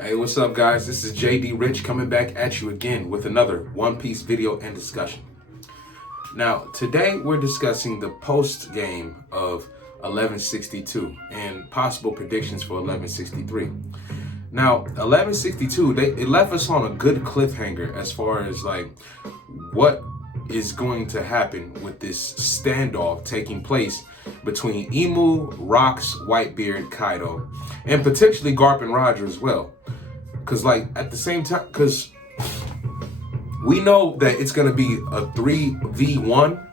Hey, what's up, guys? This is JD Rich coming back at you again with another One Piece video and discussion. Now, today we're discussing the post game of 1162 and possible predictions for 1163. Now, 1162, it left us on a good cliffhanger as far as like what is going to happen with this standoff taking place between IMU, Rocks, Whitebeard, Kaido, and potentially Garp and Roger as well. Because like at the same time, because we know that it's going to be a 3v1,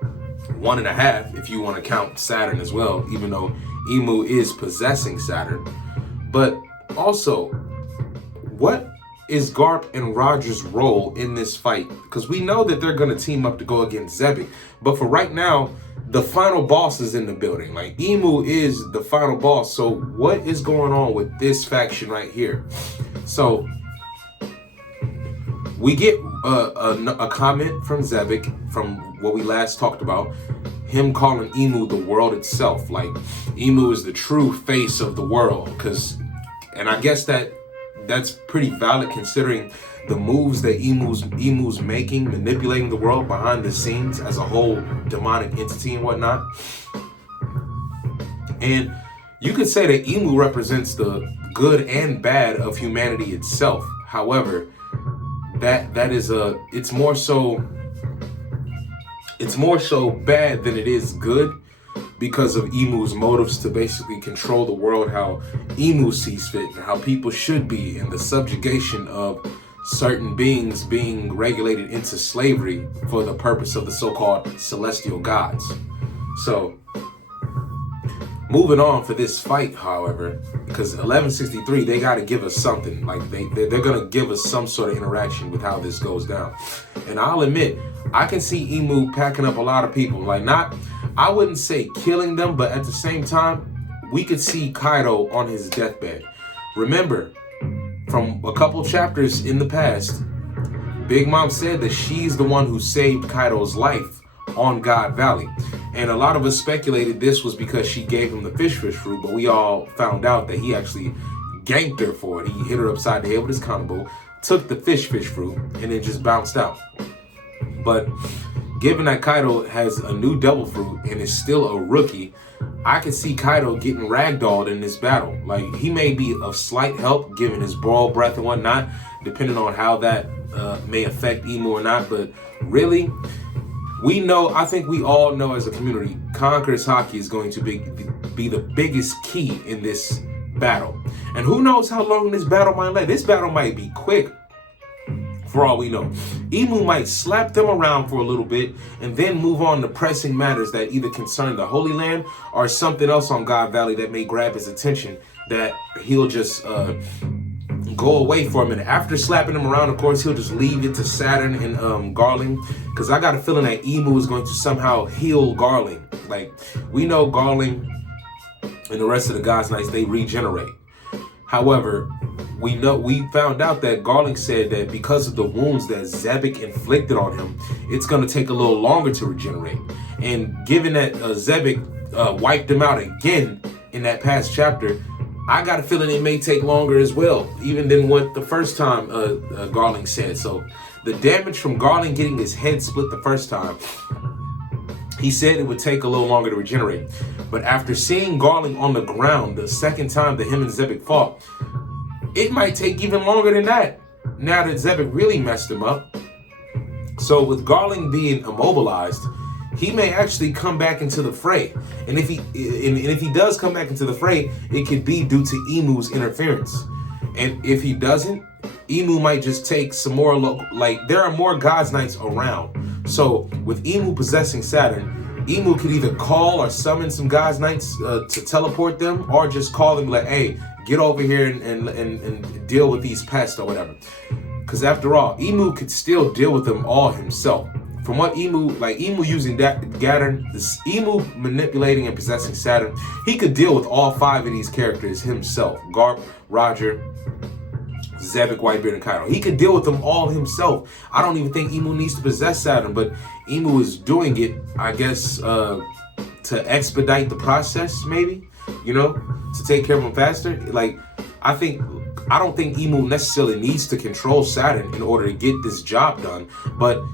1.5 if you want to count Saturn as well, even though IMU is possessing Saturn. But also, what is Garp and Roger's role in this fight? Because we know that they're going to team up to go against xebec. But for right now, the final boss is in the building. Like, IMU is the final boss. So what is going on with this faction right here? So we get a comment from xebec from what we last talked about. Him calling IMU the world itself. Like, IMU is the true face of the world. And I guess that's pretty valid considering the moves that IMU's making, manipulating the world behind the scenes as a whole demonic entity and whatnot. And you could say that IMU represents the good and bad of humanity itself. However, it's more so bad than it is good, because of IMU's motives to basically control the world how IMU sees fit and how people should be, and the subjugation of certain beings being regulated into slavery for the purpose of the so-called celestial gods. So, moving on for this fight, however, because 1163, they got to give us something. Like, they're going to give us some sort of interaction with how this goes down. And I'll admit, I can see IMU packing up a lot of people. Like, I wouldn't say killing them, but at the same time, we could see Kaido on his deathbed. Remember, from a couple chapters in the past, Big Mom said that she's the one who saved Kaido's life on God Valley. And a lot of us speculated this was because she gave him the fish fruit, but we all found out that he actually ganked her for it. He hit her upside the head with his combo, took the fish fruit, and then just bounced out. But given that Kaido has a new devil fruit and is still a rookie, I can see Kaido getting ragdolled in this battle. Like, he may be of slight help given his brawl breath and whatnot, depending on how that may affect IMU or not. But really, I think we all know as a community, Conqueror's Haki is going to be the biggest key in this battle. And who knows how long this battle might last. This battle might be quick. For all we know, IMU might slap them around for a little bit and then move on to pressing matters that either concern the Holy Land or something else on God Valley that may grab his attention, that he'll just go away from. And after slapping them around, of course, he'll just leave it to Saturn and Garling, because I got a feeling that IMU is going to somehow heal Garling. Like, we know Garling and the rest of the Gods Knights, they regenerate. However, we found out that Garling said that because of the wounds that xebec inflicted on him, it's going to take a little longer to regenerate. And given that xebec wiped him out again in that past chapter, I got a feeling it may take longer as well, even than what the first time Garling said. So the damage from Garling getting his head split the first time, he said it would take a little longer to regenerate. But after seeing Garling on the ground the second time that him and xebec fought, it might take even longer than that, now that xebec really messed him up. So with Garling being immobilized, he may actually come back into the fray. And if he does come back into the fray, it could be due to IMU's interference. And if he doesn't, IMU might just take some more, there are more Gods Knights around. So with IMU possessing Saturn, IMU could either call or summon some Gods Knights to teleport them, or just call them like, hey, get over here and deal with these pests or whatever. Because after all, IMU could still deal with them all himself. From what IMU using IMU manipulating and possessing Saturn, he could deal with all 5 of these characters himself. Garp, Roger, xebec, Whitebeard, and Kaido. He could deal with them all himself. I don't even think IMU needs to possess Saturn, but IMU is doing it, I guess, to expedite the process, maybe, to take care of him faster. Like, I think I don't think Imu necessarily needs to control Saturn in order to get this job done, but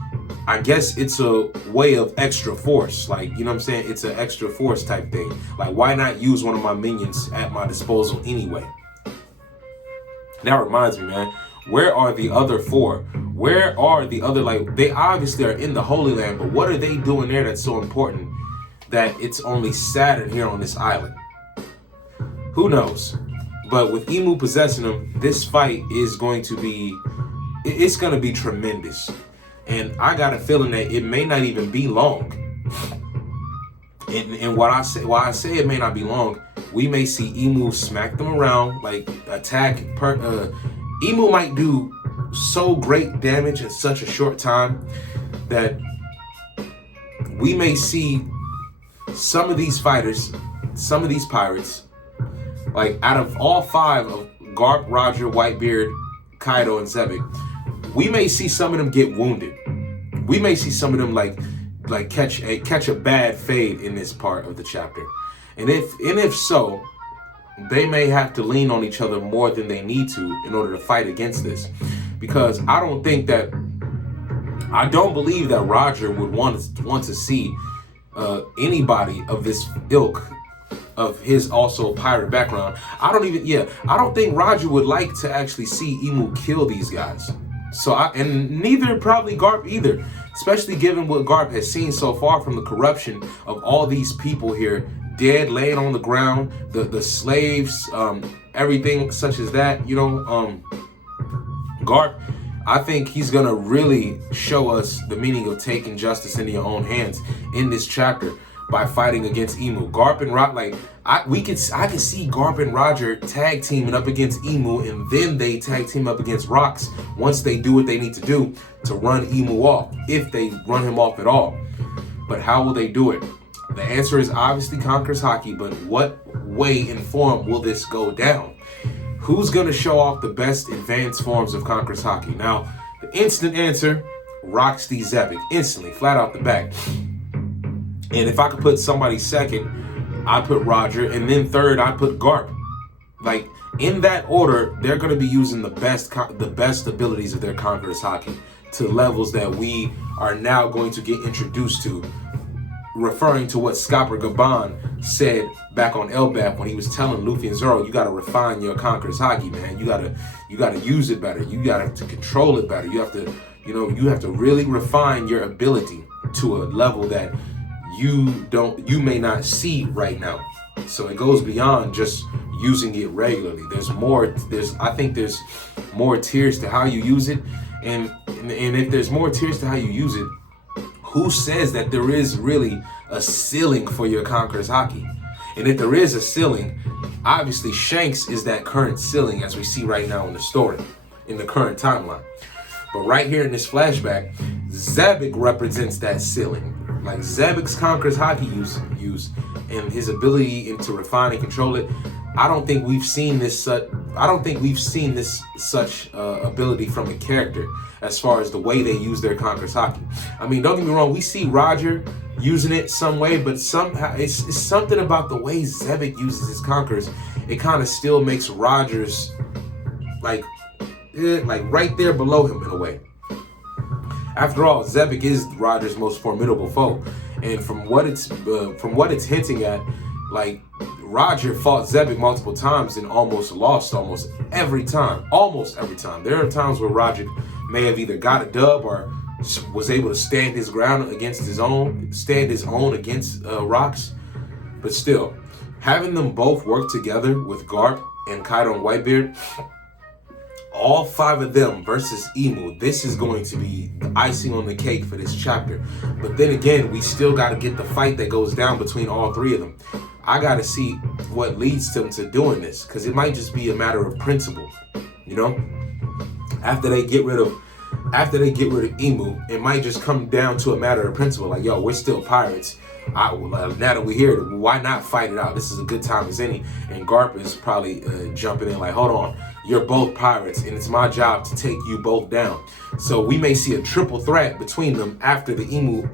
I guess it's a way of extra force. Like, you know what I'm saying? It's an extra force type thing. Like, why not use one of my minions at my disposal anyway? That reminds me, man. Where are the other 4? Where are the other, like, they obviously are in the Holy Land, but what are they doing there that's so important that it's only Saturn here on this island? Who knows? But with Imu possessing them, this fight is going to be, it's going to be tremendous. And I got a feeling that it may not even be long. And why I say it may not be long, we may see Imu smack them around, like attack. Imu might do so great damage in such a short time that we may see some of these fighters, some of these pirates, like out of all 5 of Garp, Roger, Whitebeard, Kaido, and xebec, we may see some of them get wounded. We may see some of them like catch a bad fade in this part of the chapter. And if so, they may have to lean on each other more than they need to in order to fight against this. Because I don't believe that Roger would want to see anybody of this ilk, of his also pirate background. I don't think Roger would like to actually see Imu kill these guys. So and neither probably Garp either, especially given what Garp has seen so far from the corruption of all these people here, dead, laying on the ground, the slaves, everything such as that, you know. Garp, I think he's gonna really show us the meaning of taking justice into your own hands in this chapter by fighting against Imu. Garp and Roger, I can see Garp and Roger tag teaming up against Imu, and then they tag team up against Rocks once they do what they need to do to run Imu off, if they run him off at all. But how will they do it? The answer is obviously Conqueror's Haki, but what way and form will this go down? Who's gonna show off the best advanced forms of Conqueror's Haki? Now, the instant answer, Rocks the xebec, instantly, flat out the back. And if I could put somebody second, I put Roger, and then third, I put Garp. Like, in that order, they're going to be using the best abilities of their Conqueror's Haki to levels that we are now going to get introduced to, referring to what Scopper Gaban said back on Elbap when he was telling Luffy and Zoro, you got to refine your Conqueror's Haki, man. You got to use it better. You got to control it better. You have to really refine your ability to a level that you may not see right now. So it goes beyond just using it regularly. I think there's more tiers to how you use it, and if there's more tiers to how you use it, who says that there is really a ceiling for your Conqueror's Haki? And if there is a ceiling, obviously Shanks is that current ceiling as we see right now in the story, in the current timeline. But right here in this flashback, xebec represents that ceiling. Like Xebec's Conqueror's Haki use and his ability to refine and control it. I don't think we've seen this such ability from a character as far as the way they use their Conqueror's Haki. I mean, don't get me wrong, we see Roger using it some way, but somehow it's something about the way xebec uses his Conquerors. It kind of still makes Roger's like right there below him in a way. After all, xebec is Roger's most formidable foe, and from what it's hinting at, like Roger fought xebec multiple times and almost lost almost every time. There are times where Roger may have either got a dub or was able to stand his ground against his own against Rocks. But still, having them both work together with Garp and Kaido and Whitebeard, all 5 of them versus Imu, this is going to be the icing on the cake for this chapter. But then again, we still got to get the fight that goes down between all 3 of them. I got to see what leads them to doing this, because it might just be a matter of principle, you know? After they get rid of Imu, it might just come down to a matter of principle. Like, yo, we're still pirates. Now that we're here, why not fight it out? This is a good time as any. And Garp is probably jumping in like, hold on, you're both pirates, and it's my job to take you both down. So we may see a triple threat between them after the Imu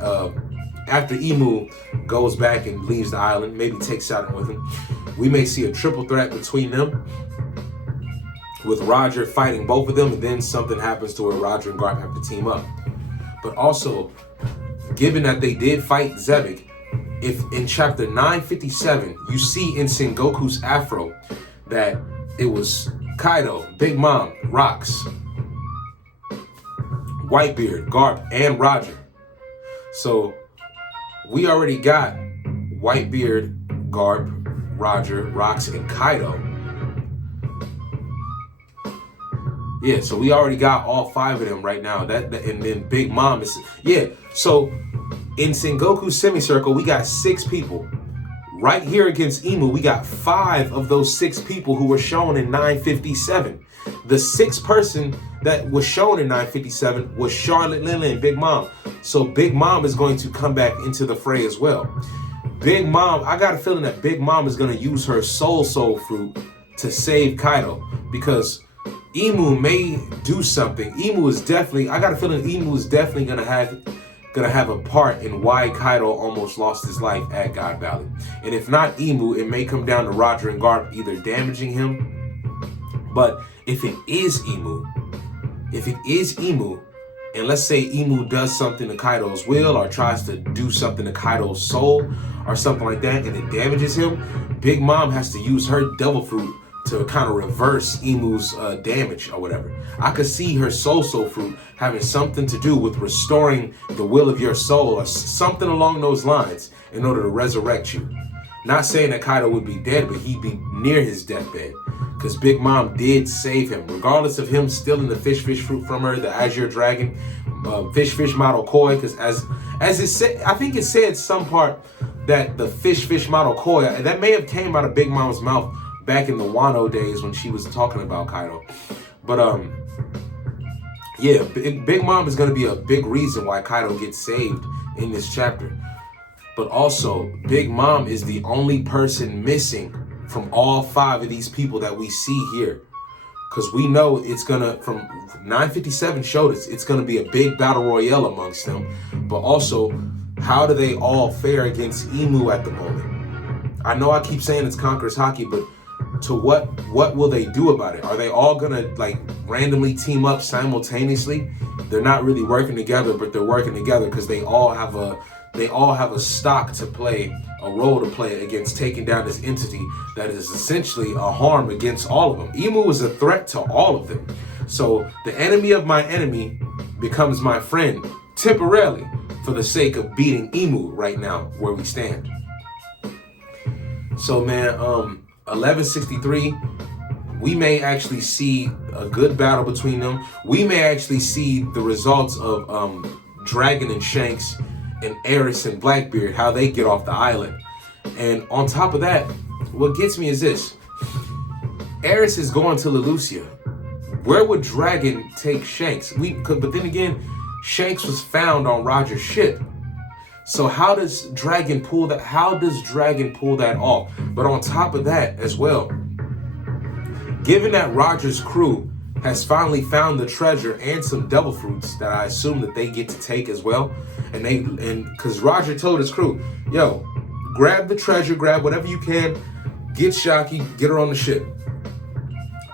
goes back and leaves the island, maybe takes Saturn with him. We may see a triple threat between them. with Roger fighting both of them, and then something happens to where Roger and Garp have to team up. But also, given that they did fight xebec, if in chapter 957 you see in Sengoku's afro that it was Kaido, Big Mom, Rocks, Whitebeard, Garp, and Roger. So we already got Whitebeard, Garp, Roger, Rocks, and Kaido. Yeah, so we already got all 5 of them right now. And then Big Mom is, yeah. So in Sengoku's semicircle, we got 6 people. Right here against Imu, we got 5 of those 6 people who were shown in 957. The 6th person that was shown in 957 was Charlotte Lily and Big Mom. So Big Mom is going to come back into the fray as well. Big Mom, I got a feeling that Big Mom is going to use her soul fruit to save Kaido, because Imu may do something. Imu is definitely, I got a feeling Imu is definitely gonna have a part in why Kaido almost lost his life at God Valley. And if not Imu, it may come down to Roger and Garp either damaging him. But if it is Imu, and let's say Imu does something to Kaido's will or tries to do something to Kaido's soul or something like that, and it damages him, Big Mom has to use her devil fruit to kind of reverse Imu's damage or whatever. I could see her soul fruit having something to do with restoring the will of your soul or something along those lines in order to resurrect you. Not saying that Kaido would be dead, but he'd be near his deathbed, because Big Mom did save him, regardless of him stealing the fish fruit from her, the Azure Dragon, fish model koi, because as it said, I think it said some part that the fish model koi, that may have came out of Big Mom's mouth back in the Wano days when she was talking about Kaido. But yeah, Big Mom is going to be a big reason why Kaido gets saved in this chapter. But also, Big Mom is the only person missing from all 5 of these people that we see here. Because we know it's gonna, from 957 showed us, it's gonna be a big battle royale amongst them. But also, how do they all fare against Imu at the moment? I know I keep saying it's Conqueror's Haki, but to what will they do about it? Are they all gonna like randomly team up simultaneously? They're not really working together, but they're working together because they all have a stock to play, a role to play against taking down this entity that is essentially a harm against all of them. Imu is a threat to all of them. So the enemy of my enemy becomes my friend temporarily for the sake of beating Imu right now where we stand. So man, 1163, we may actually see a good battle between them. We may actually see the results of Dragon and Shanks and Eris and Blackbeard, how they get off the island. And on top of that, what gets me is this. Eris is going to Leloucia. Where would Dragon take Shanks? But then again, Shanks was found on Roger's ship. So how does Dragon pull that? How does Dragon pull that off? But on top of that as well, given that Roger's crew has finally found the treasure and some devil fruits that I assume that they get to take as well, and because Roger told his crew, yo, grab the treasure, grab whatever you can, get Shaki, get her on the ship.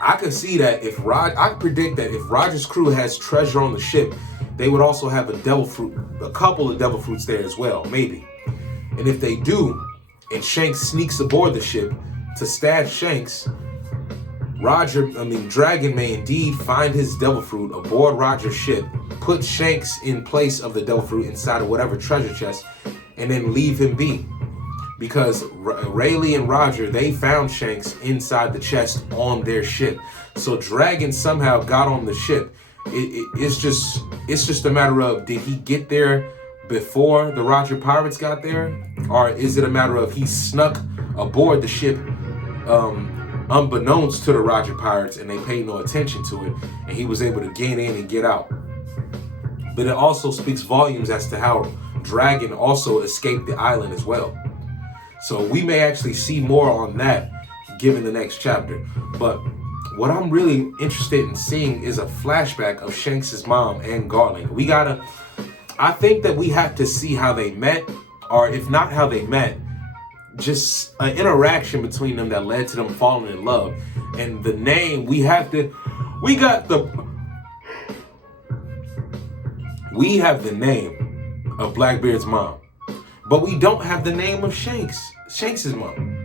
I can see that I predict that if Roger's crew has treasure on the ship, they would also have a couple of devil fruits there as well, maybe. And if they do, and Shanks sneaks aboard the ship to stab Shanks, Dragon may indeed find his devil fruit aboard Roger's ship, put Shanks in place of the devil fruit inside of whatever treasure chest, and then leave him be. Because Rayleigh and Roger, they found Shanks inside the chest on their ship. So Dragon somehow got on the ship. It's just a matter of, did he get there before the Roger pirates got there? Or is it a matter of he snuck aboard the ship unbeknownst to the Roger pirates and they paid no attention to it, and he was able to get in and get out? But it also speaks volumes as to how Dragon also escaped the island as well. So we may actually see more on that given the next chapter. But what I'm really interested in seeing is a flashback of Shanks' mom and Garland. I think that we have to see how they met, or if not how they met, just an interaction between them that led to them falling in love. And the name, we have the name of Blackbeard's mom, but we don't have the name of Shanks' mom.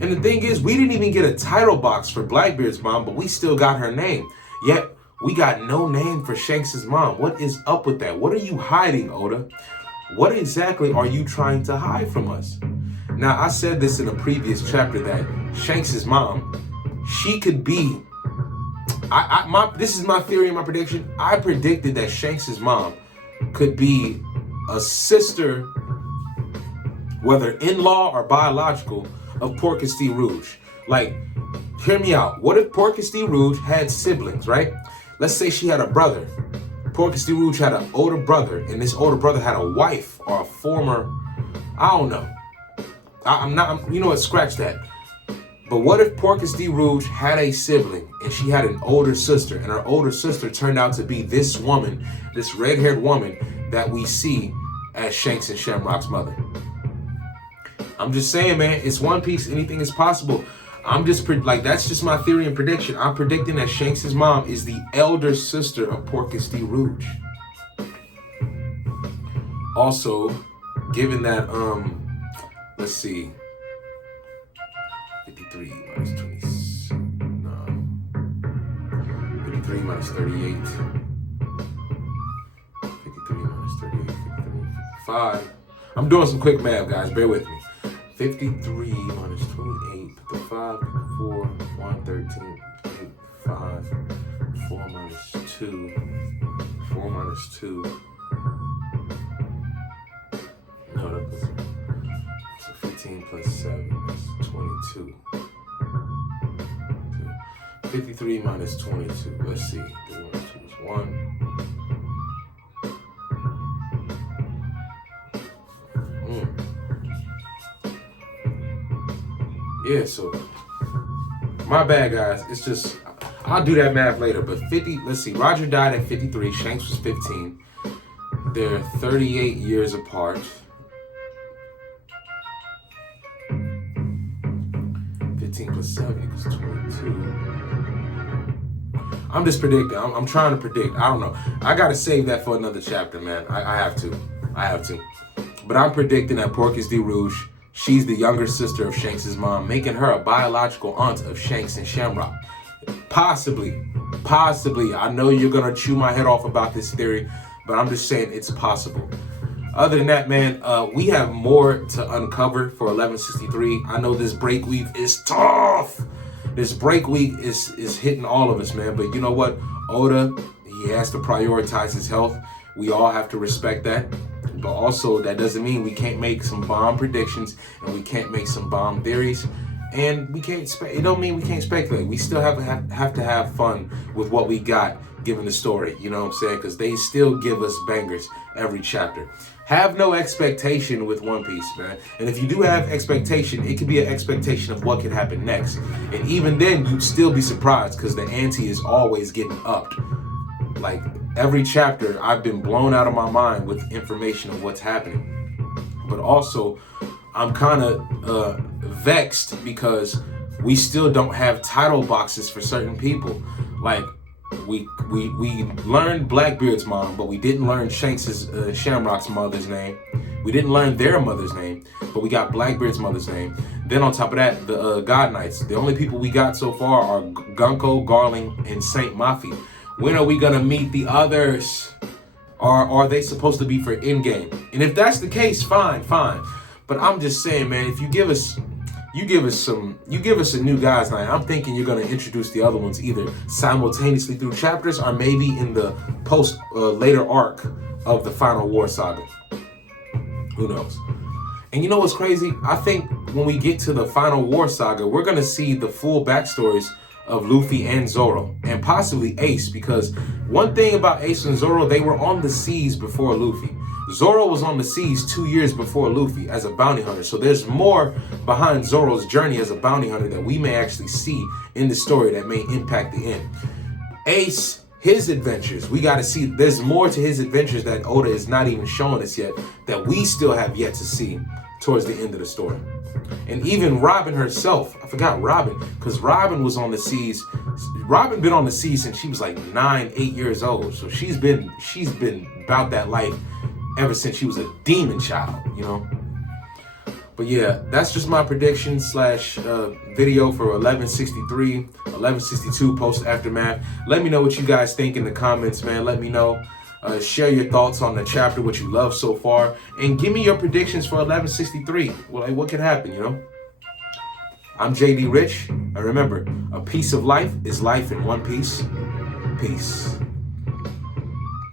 And the thing is, we didn't even get a title box for Blackbeard's mom, but we still got her name. Yet, we got no name for Shanks' mom. What is up with that? What are you hiding, Oda? What exactly are you trying to hide from us? Now, I said this in a previous chapter that Shanks' mom, she could be, this is my theory and my prediction. I predicted that Shanks' mom could be a sister, whether in-law or biological, of Porcus D. Rouge. Like, hear me out. What if Porcus D. Rouge had siblings, right? Let's say she had a brother. Porcus D. Rouge had an older brother, and this older brother had a wife or a former, I don't know. You know what, scratch that. But what if Porcus D. Rouge had a sibling, and she had an older sister, and her older sister turned out to be this woman, this red-haired woman that we see as Shanks and Shamrock's mother? I'm just saying, man, it's One Piece. Anything is possible. That's just my theory and prediction. I'm predicting that Shanks' mom is the elder sister of Porcus D. Rouge. Also, given that, let's see, 53 minus 27, no, 53 minus 38, 53 minus 38, 53, 55. I'm doing some quick math, guys, bear with me. 53 minus 28, put the 5, 4, 1, 13, 8, 5, 4 minus 2, 4 minus 2. No, that was, so 15 plus 7 is 22. 53 minus 22, let's see, 3 minus 2 is 1. Yeah, so my bad, guys. It's just, I'll do that math later. But 50, let's see, Roger died at 53, Shanks was 15. They're 38 years apart. 15 plus 7 equals 22. I'm just predicting. I'm trying to predict. I don't know. I got to save that for another chapter, man. I have to. But I'm predicting that Porcus D. Rouge, she's the younger sister of Shanks' mom, making her a biological aunt of Shanks and Shamrock. Possibly. I know you're going to chew my head off about this theory, but I'm just saying it's possible. Other than that, man, we have more to uncover for 1163. I know this break week is tough. This break week is hitting all of us, man. But you know what? Oda, he has to prioritize his health. We all have to respect that. But also, that doesn't mean we can't make some bomb predictions and we can't make some bomb theories. And we can't, it don't mean we can't speculate. We still have to have fun with what we got given the story. You know what I'm saying? Because they still give us bangers every chapter. Have no expectation with One Piece, man. And if you do have expectation, it could be an expectation of what could happen next. And even then, you'd still be surprised because the ante is always getting upped. Like, every chapter, I've been blown out of my mind with information of what's happening. But also, I'm kind of vexed because we still don't have title boxes for certain people. Like, we learned Blackbeard's mom, but we didn't learn Shamrock's mother's name. We didn't learn their mother's name, but we got Blackbeard's mother's name. Then on top of that, the God Knights. The only people we got so far are Gunko, Garling, and Saint Mafi. When are we gonna meet the others? Are they supposed to be for in-game? And if that's the case, fine. But I'm just saying, man, if you give us a new Guys Night, I'm thinking you're gonna introduce the other ones either simultaneously through chapters or maybe in the later arc of the Final War Saga. Who knows? And you know what's crazy? I think when we get to the Final War Saga, we're gonna see the full backstories of Luffy and Zoro, and possibly Ace, because one thing about Ace and Zoro, they were on the seas before Luffy. Zoro was on the seas 2 years before Luffy as a bounty hunter, so there's more behind Zoro's journey as a bounty hunter that we may actually see in the story that may impact the end. Ace, his adventures, we got to see, there's more to his adventures that Oda is not even showing us yet, that we still have yet to see. towards the end of the story. And even Robin herself, I forgot Robin, because Robin was on the seas. Robin been on the seas since she was like 9, 8 years old. So she's been about that life ever since she was a demon child, you know. But yeah, that's just my prediction slash video for 1163, 1162 post aftermath. Let me know what you guys think in the comments, man. Let me know. Share your thoughts on the chapter, what you love so far, and give me your predictions for 1163. Well, like, what could happen, you know? I'm JD Rich, and remember, a piece of life is life in one piece. Peace.